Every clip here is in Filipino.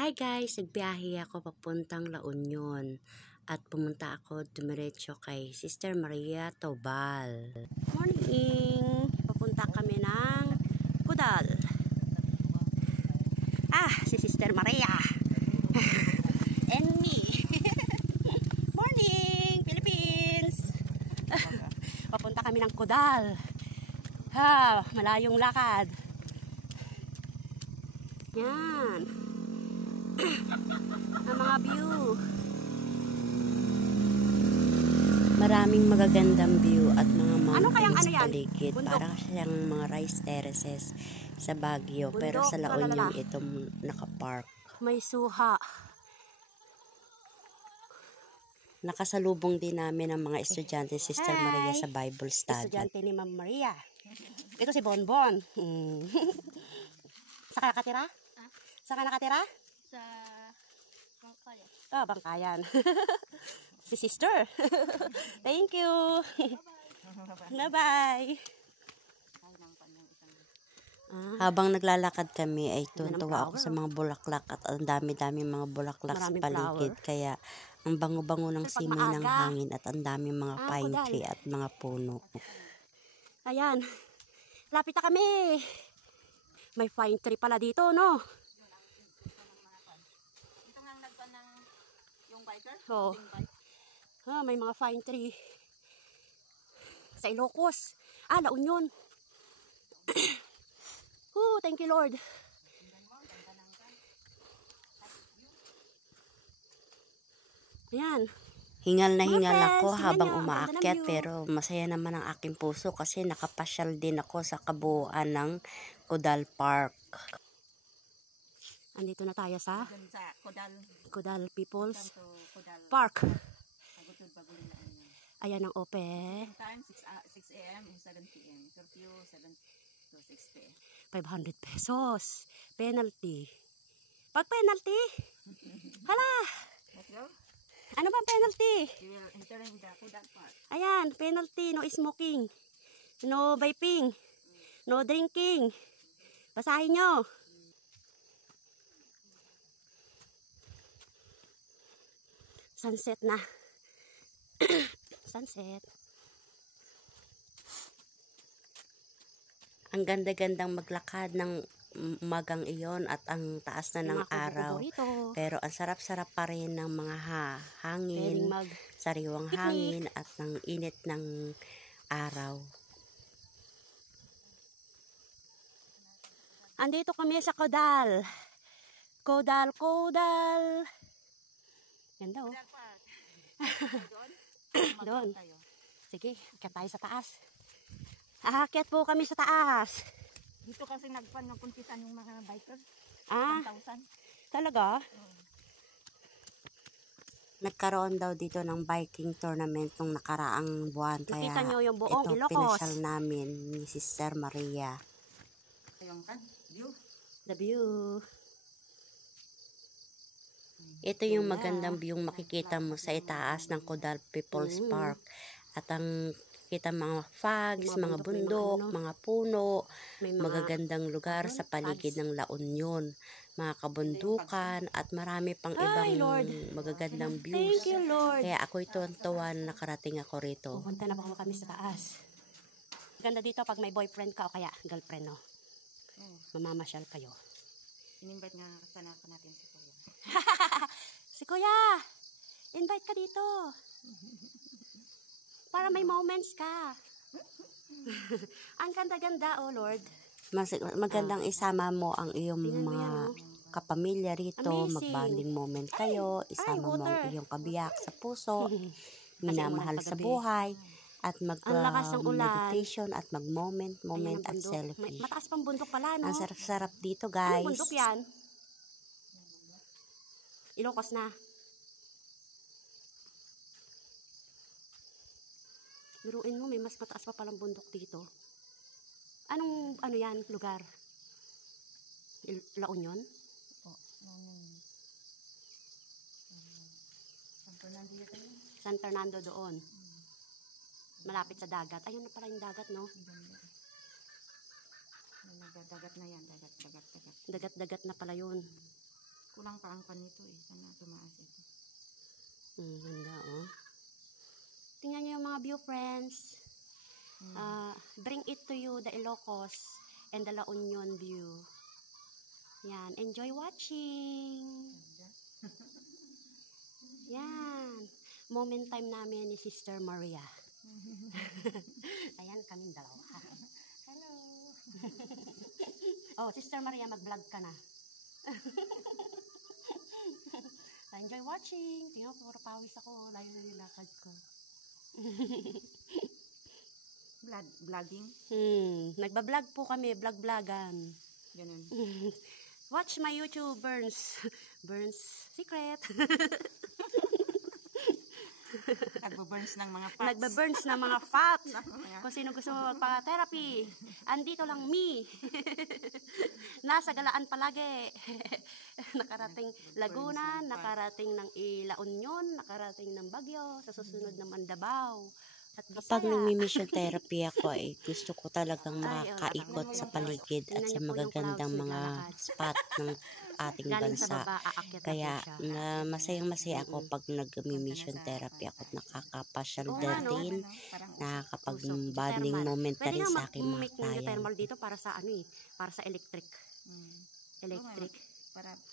Hi guys! Nagbiyahe ako papuntang La Union at pumunta ako dumiretso kay Sister Maria Tobal. Morning! Papunta kami ng Kudal. Si Sister Maria! And me! Morning! Philippines! Papunta kami ng Kudal. Malayong lakad. Yan. Ang mga view. Maraming magagandang view at mga mountains sa paligid. Parang siyang mga rice terraces sa Baguio. Bundok, pero sa La Union itong nakapark. May suha. Nakasalubong din namin ang mga estudyante Sister Maria sa Bible study. Estudyante ni Ma'am Maria. Ito si Bonbon. Saka nakatira? Saka nakatira? Sa Bangkayan. Bangkayan. Si Sister. Thank you. Bye-bye. Habang naglalakad kami ay tuwa ako sa mga bulaklak at ang dami-dami mga bulaklak sa paligid. Kaya ang bango-bango ng simoy ng hangin at ang dami mga pine tree at mga puno. Ayan. Lapit na kami. May pine tree pala dito, no? Oh. May mga pine tree sa Ilocos. La Union. Thank you Lord. Ayan. Hingal na hingal ako habang umaakyat, pero masaya naman ang aking puso kasi nakapasyal din ako sa kabuuan ng Kudal Park. Andito na tayo sa Kudal People's Park. Ayan ang open. Time 6 AM and 7 PM. Curfew 7 to 6 PM. 500 pesos. Penalty. Pag penalty? Hala! Ano ba penalty? You will enter in the Kudal Park. Ayan, penalty. No smoking. No vaping. No drinking. Basahin nyo. Sunset na. Sunset. Ang ganda-gandang maglakad ng umagang iyon at ang taas na ng araw. Pero ang sarap-sarap pa rin ng mga hangin, sariwang hangin at ng init ng araw. Andito kami sa Kudal. Kudal. Ganda oh. Doon. Sige, akyat tayo sa taas. Aakyat po kami sa taas. Dito kasi nagpuntisan yung mga bikers. 1,000. Talaga? Nagkaroon daw dito ng biking tournament nung nakaraang buwan. Kaya ito pinasyal namin ni Sister Maria. The view. Ito yung magandang view makikita mo sa itaas ng Kudal People's Park. At ang kita mga fogs, mga bundok, mga puno, magagandang lugar sa paligid ng La Union, mga kabundukan at marami pang ibang magagandang views. Kaya ako'y tuwan-tuwa na nakarating ako rito. Pupunta na po kami sa taas. Ganda dito pag may boyfriend ka o kaya girlfriend, no? Mamamasyal kayo. In-invite nga sana pa natin si Kuya. Si Kuya! Invite ka dito. Para may moments ka. Ang ganda-ganda, oh Lord. Magandang isama mo ang iyong mga kapamilya rito. Mag-bonding moment kayo. Isama mo ang iyong kabiyak sa puso. Minamahal sa buhay. At mag-meditation at mag-moment at selfie. Mataas pang bundok pala, no? Ang sarap-sarap dito, guys. Anong bundok yan? Ilocos na. Biruin mo, may mas mataas pa palang bundok dito. Ano yan, lugar? La Union? San Fernando doon. Malapit sa dagat. Ayun na pala yung dagat, no? Dagat na yan. Dagat. Dagat-dagat na pala yun. Kulang pa ang pan nito eh. Sana tumaas ito. Ganda, oh. Tingnan niyo yung mga view, friends. Bring it to you, the Ilocos and the La Union view. Yan, enjoy watching. Yan. Moment time namin ni Sister Maria. Ayan, kaming dalawa. Hello. Oh, Sister Maria, mag-vlog ka na. Enjoy watching. Tingnan ko, puro pawis ako. Layo na nilakad ko. Vlogging? Nagbablog po kami. Vlog-vlogan. Ganun. Watch my YouTube, Burns. Burns Secret. Nagbaburns ng mga fats. Nagbaburns ng mga fat. Kung sino gusto mo magpa-therapy, andito lang me. Nasa Galaan palagi. Nakarating Laguna, nakarating ng La Union, nakarating ng Baguio, sa susunod naman Davao. At kapag nagmi-mission therapy ako, gusto ko talagang makaikot sa paligid at sa magagandang mga spot ng ating bansa. Kaya masayang-masaya ako pag nag-mission therapy ako at nakakapasyal din, nakakapag-bonding moment na rin sa aking mga client. Dito para sa para sa electric. Electric.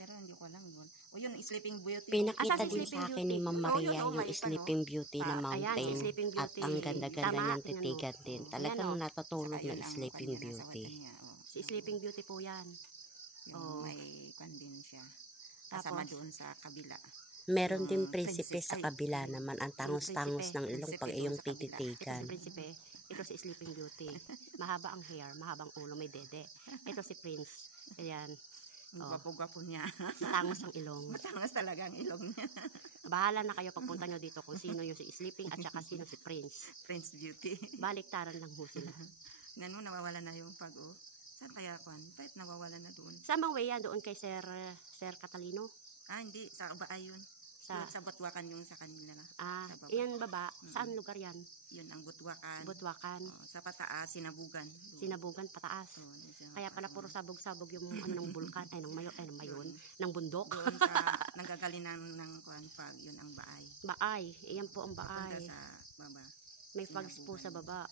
Pero hindi ko alam yun. O yun, Sleeping Beauty. Pinakita din sa akin ni Ma'am Maria yung Sleeping Beauty na mountain. At ang ganda-ganda niyang titigan din. Talagang natutulog na Sleeping Beauty. Si Sleeping Beauty po yan. Yung may din siya. Kasama doon sa kabila. Meron din prinsipe sa kabila naman. Ang tangos-tangos ng ilong pag iyong tititigan. Prinsipe, ito si Sleeping Beauty. Mahaba ang hair, mahabang ulo, may dede. Ito si Prince. Ayan. Gwapo-gwapo niya. Matangos ang ilong. Matangos talaga ang ilong niya. Bahala na kayo pagpunta nyo dito kung sino yung si Sleeping at saka sino si Prince. Prince Beauty. Baliktaran lang ho sila. Ganun, nawawala na yung pag-o. Saan kaya kwan? Kahit nawawala na doon. Saan bang way yan? Doon kay Sir Catalino? Hindi. Sa baay yun. Sa Butwakan yung sa kanila na. Iyan baba. Saan lugar yan? Yun ang Butwakan. Butwakan. Sa pataas, Sinabugan. Doon. Sinabugan, pataas. Kaya pala puro sabog-sabog yung ng bulkan, ng mayon, ng bundok. Doon sa nanggagalingan ng kwan pag, yun ang baay. Baay. Iyan po ang baay. Punta sa baba. May fags po sa baba.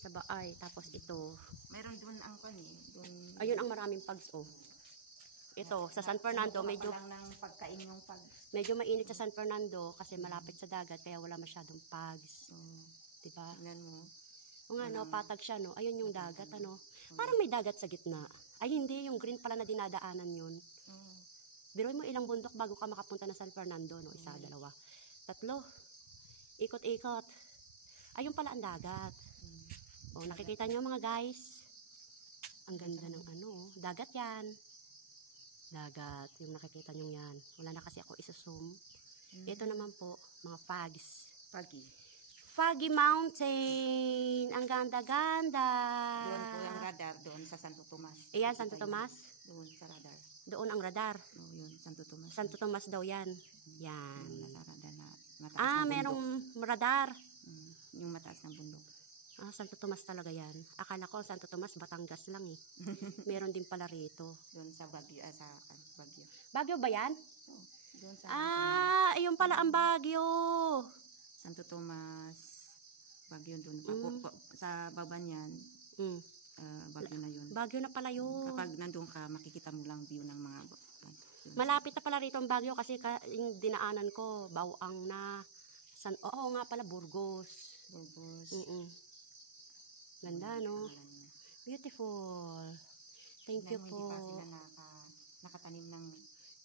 Sa baay. Tapos ito. Mayroon doon ang kwan doon. Ayun ang maraming fags Ito, sa San Fernando, medyo mainit sa San Fernando kasi malapit sa dagat kaya wala masyadong pags. Diba? Tingnan mo. O nga, patag siya, no? Ayun yung dagat, Parang may dagat sa gitna. Ay, hindi. Yung green pala na dinadaanan yun. Biruin mo ilang bundok bago ka makapunta na San Fernando, no? Isa, dalawa. Tatlo. Ikot-ikot. Ayun pala ang dagat. O, nakikita nyo mga guys? Ang ganda ng dagat yan. Dagat, yung nakikita nyo yan. Wala na kasi ako isa-zoom. Ito naman po, mga fags. Foggy Mountain. Ang ganda-ganda. Doon po yung radar, doon sa Santo Tomas. Ayan, Santo Tomas? Doon sa radar. Doon ang radar. Yun, Santo Tomas. Santo Tomas daw yan. Yan. Nasa radar na mataas ng merong radar. Yung mataas ng bundok. Santo Tomas talaga yan. Akala ko Santo Tomas, Batangas lang Meron din pala rito. Doon sa Baguio, Baguio. Baguio ba yan? Doon sa ayun pala ang Baguio. Santo Tomas, Baguio doon. Sa baba niyan, Baguio na yun. Baguio na pala yun. Kapag nandun ka, makikita mo lang view ng mga malapit na pala rito ang Baguio kasi yung dinaanan ko, Bawang na. Oo nga pala, Burgos. Ganda, no? Beautiful. Thank you po. Hindi pa sila nakatanim ng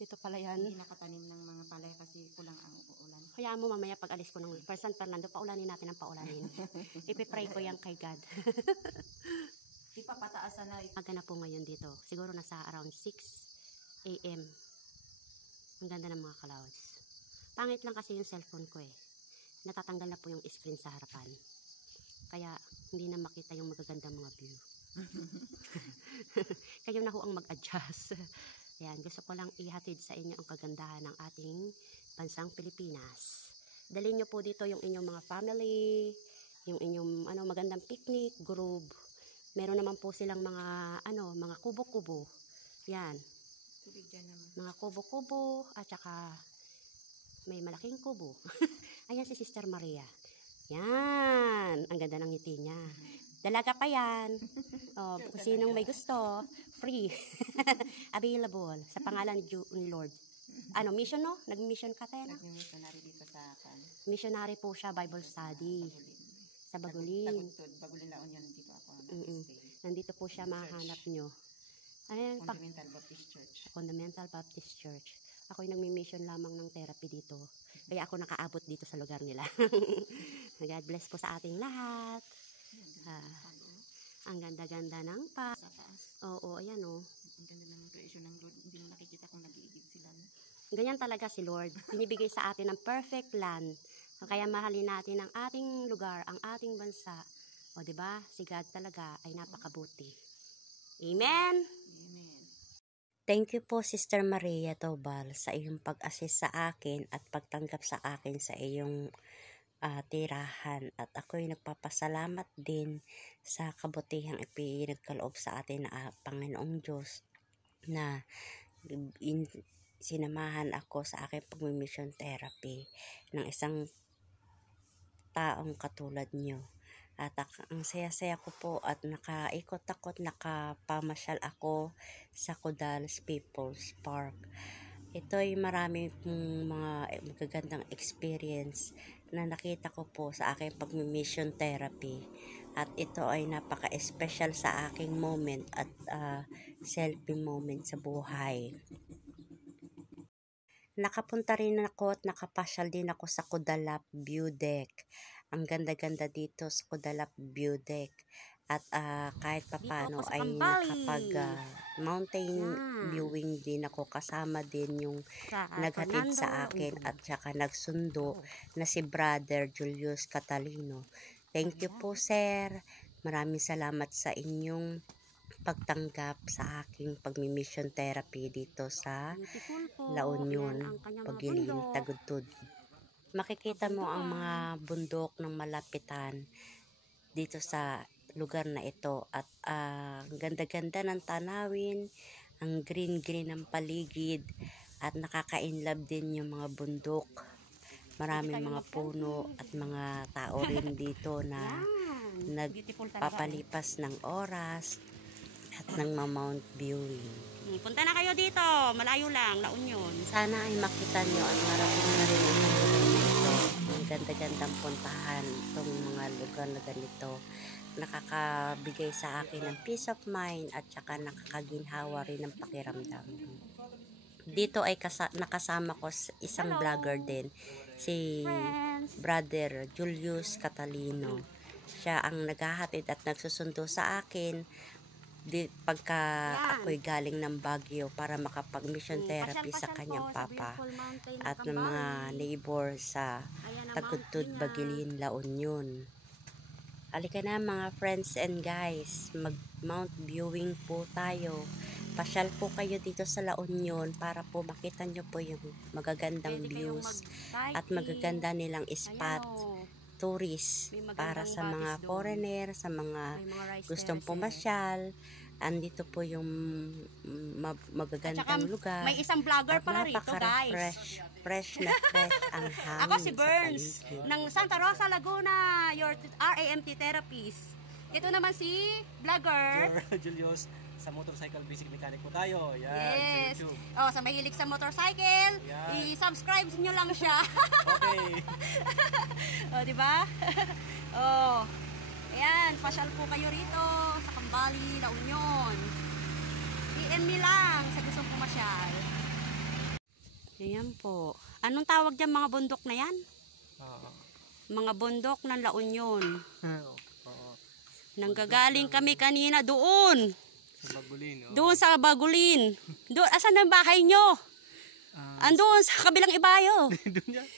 ito pala yan. Hindi nakatanim ng mga palay kasi kulang ang ulan. Kaya mo mamaya pag alis ko ng San Fernando, paulanin natin ang paulanin. Ipipray ko yan kay God. Ipapataasan na. Aga na po ngayon dito. Siguro nasa around 6 AM. Ang ganda ng mga clouds. Pangit lang kasi yung cellphone ko Natatanggal na po yung screen sa harapan. Kaya hindi na makita yung magagandang mga view. Kayo na ho ang mag-adjust. Ayan, gusto ko lang ihatid sa inyo ang kagandahan ng ating bansang Pilipinas. Dalhin nyo po dito yung inyong mga family, yung inyong magandang picnic, group. Meron naman po silang mga kubo-kubo. Yan. Tubig dyan naman. Mga kubo-kubo at saka may malaking kubo. Ayan si Sister Maria. Yan. Ang ganda ng ngiti niya. Dalaga pa yan. Oh, kung sinong may gusto, free. Available sa pangalan ni Lord. Ano, mission no? Nag-mission ka tayo na? Nag-missionary dito sa Missionary po siya, Bible study. Sa Bagulin. Tagutod. Bagulin La Union dito ako. Nandito po siya mahanap nyo. Ayan, Fundamental Baptist Church. Fundamental Baptist Church. Ako'y nagmi-mission lamang ng therapy dito. Kaya ako nakaabot dito sa lugar nila. God bless po sa ating lahat. Ang ganda-ganda ng pa. Sa taas. Oo, ayan o. Ang ganda ng creation ng Lord. Hindi mo nakikita kung nag-iigib sila. No? Ganyan talaga si Lord. Binibigay sa atin ng perfect land. Kaya mahalin natin ang ating lugar, ang ating bansa. O diba? Si God talaga ay napakabuti. Amen? Amen. Thank you po Sister Maria Tobal sa iyong pag-assist sa akin at pagtanggap sa akin sa iyong tirahan. At ako'y nagpapasalamat din sa kabutihang ipinagkaloob sa atin na Panginoong Diyos na sinamahan ako sa aking pag-mission therapy ng isang taong katulad nyo. At ang saya-saya ko po at nakaikot ako at nakapamasyal ako sa Codal's People's Park. Ito ay marami pong mga magagandang experience na nakita ko po sa aking pag-mission therapy. At ito ay napaka-special sa aking moment at selfie moment sa buhay. Nakapunta rin ako at nakapasyal din ako sa Codalap View Deck. Ang ganda-ganda dito sa Codalap View Deck. At kahit papano ay nakapag mountain viewing din ako. Kasama din yung naghatid sa akin at saka nagsundo na si Brother Julius Catalino. Thank you po sir. Maraming salamat sa inyong pagtanggap sa aking pag-mission therapy dito sa La Union, Bagulin, Tagutod. Makikita mo ang mga bundok ng malapitan dito sa lugar na ito at ang ganda-ganda ng tanawin, ang green-green ng paligid at nakaka-inlove din yung mga bundok. Maraming mga puno at mga tao rin dito na nagpapalipas ng oras at ng mount viewing. Punta na kayo dito, malayo lang, La Union. Sana ay makita nyo at marating na rin ang lugar na ito. Ang ganda-gandang puntahan itong mga lugar na ganito. Nakakabigay sa akin ng peace of mind at saka nakakaginhawa rin ng pakiramdam. Dito ay nakasama ko isang vlogger din, si Brother Julius Catalino. Siya ang naghahatid at nagsusundo sa akin pagka ako'y galing ng Baguio para makapag-mission therapy sa kanyang papa at ng mga neighbor sa Tagutod, Bagulin, La Union. Halika na mga friends and guys, mag-mount viewing po tayo. Pasyal po kayo dito sa La Union para po makita nyo po yung magagandang views at magaganda nilang spot, tourist, para sa mga foreigner, sa mga gustong pumasyal. Andito po yung magagandang lugar. May isang vlogger pala rito, guys. Fresh ang hangin. Ako si Burns ng Santa Rosa, Laguna, your RAMT therapist. Ito naman si vlogger Julius, sa motorcycle basic mechanic po tayo. Yan, yes. sa YouTube. Oh, sa mahilig sa motorcycle, i-subscribe nyo lang siya. Okay. Oh, di ba? Oh. Ayan, pasyal po kayo rito sa Kambali, La Union. PM me lang sa gustong pumasyal. Ayan po. Anong tawag dyan mga bundok na yan? Mga bundok ng La Union. Nanggagaling kami kanina doon. Sa Bagulin. Doon sa Bagulin. Doon, asan ang bahay nyo? Andoon sa kabilang ibayo. Doon yan.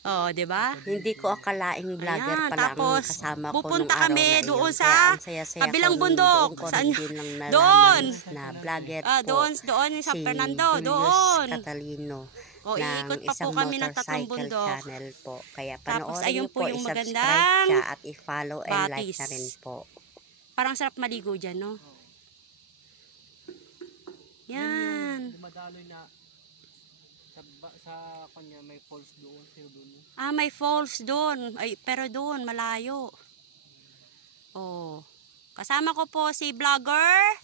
Oh, 'di ba? Hindi ko akalaing vlogger Ayan, pala tapos, ang kasama ko pupunta nung araw kami na iyon. doon Kaya sa ang saya-saya kabilang ko, bundok. doon ko Saan? rin din lang nalaman Doon. na vlogger Doon po sa si Fernando, Julius doon. Catalino O, ng iikot pa po isang kami ng tatlong motorcycle bundok. channel po. Kaya Tapos, panoorin ayun niyo po po, yung i-subscribe magandang siya at i-follow and like batis. na rin po. Parang sarap maligo dyan, no? Yan. Dumadaloy na sa kanya may falls doon. Pero doon. May falls doon. Ay, pero doon, malayo. Oh. Kasama ko po si vlogger.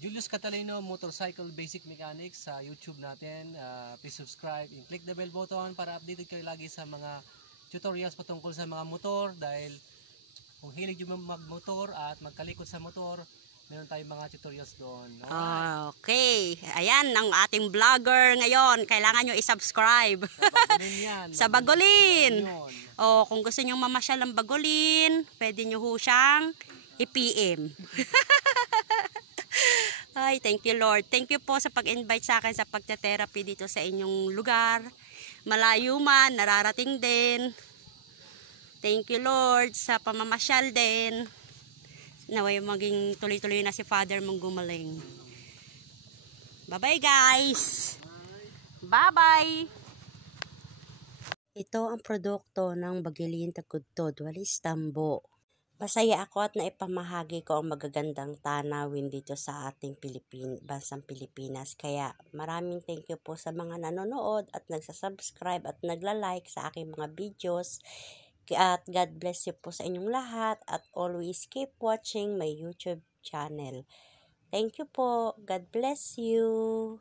Julius Catalino, Motorcycle Basic Mechanics sa YouTube natin. Please subscribe and click the bell button para updated kayo lagi sa mga tutorials patungkol sa mga motor. Dahil kung hilig nyo magmotor at magkalikot sa motor, meron tayong mga tutorials doon. Okay. Ayan ang ating vlogger ngayon. Kailangan nyo i-subscribe. Sa Bagolin yan. Sa Bagolin. Yun. O, kung gusto nyo mamasyal ng Bagolin, pwede nyo ho siyang i-PM. Ay, thank you Lord. Thank you po sa pag-invite sa akin sa pagte-therapy dito sa inyong lugar. Malayo man, nararating din. Thank you Lord sa pamamasyal din. Naway maging tuloy-tuloy na si Father mong gumaling. Bye-bye guys! Bye-bye! Ito ang produkto ng Bagilin Tagudtod, Walis Tambo. Masaya ako at naipamahagi ko ang magagandang tanawin dito sa ating bansang Pilipinas. Kaya maraming thank you po sa mga nanonood at nagsasubscribe at nagla-like sa aking mga videos. At God bless you po sa inyong lahat at always keep watching my YouTube channel. Thank you po. God bless you.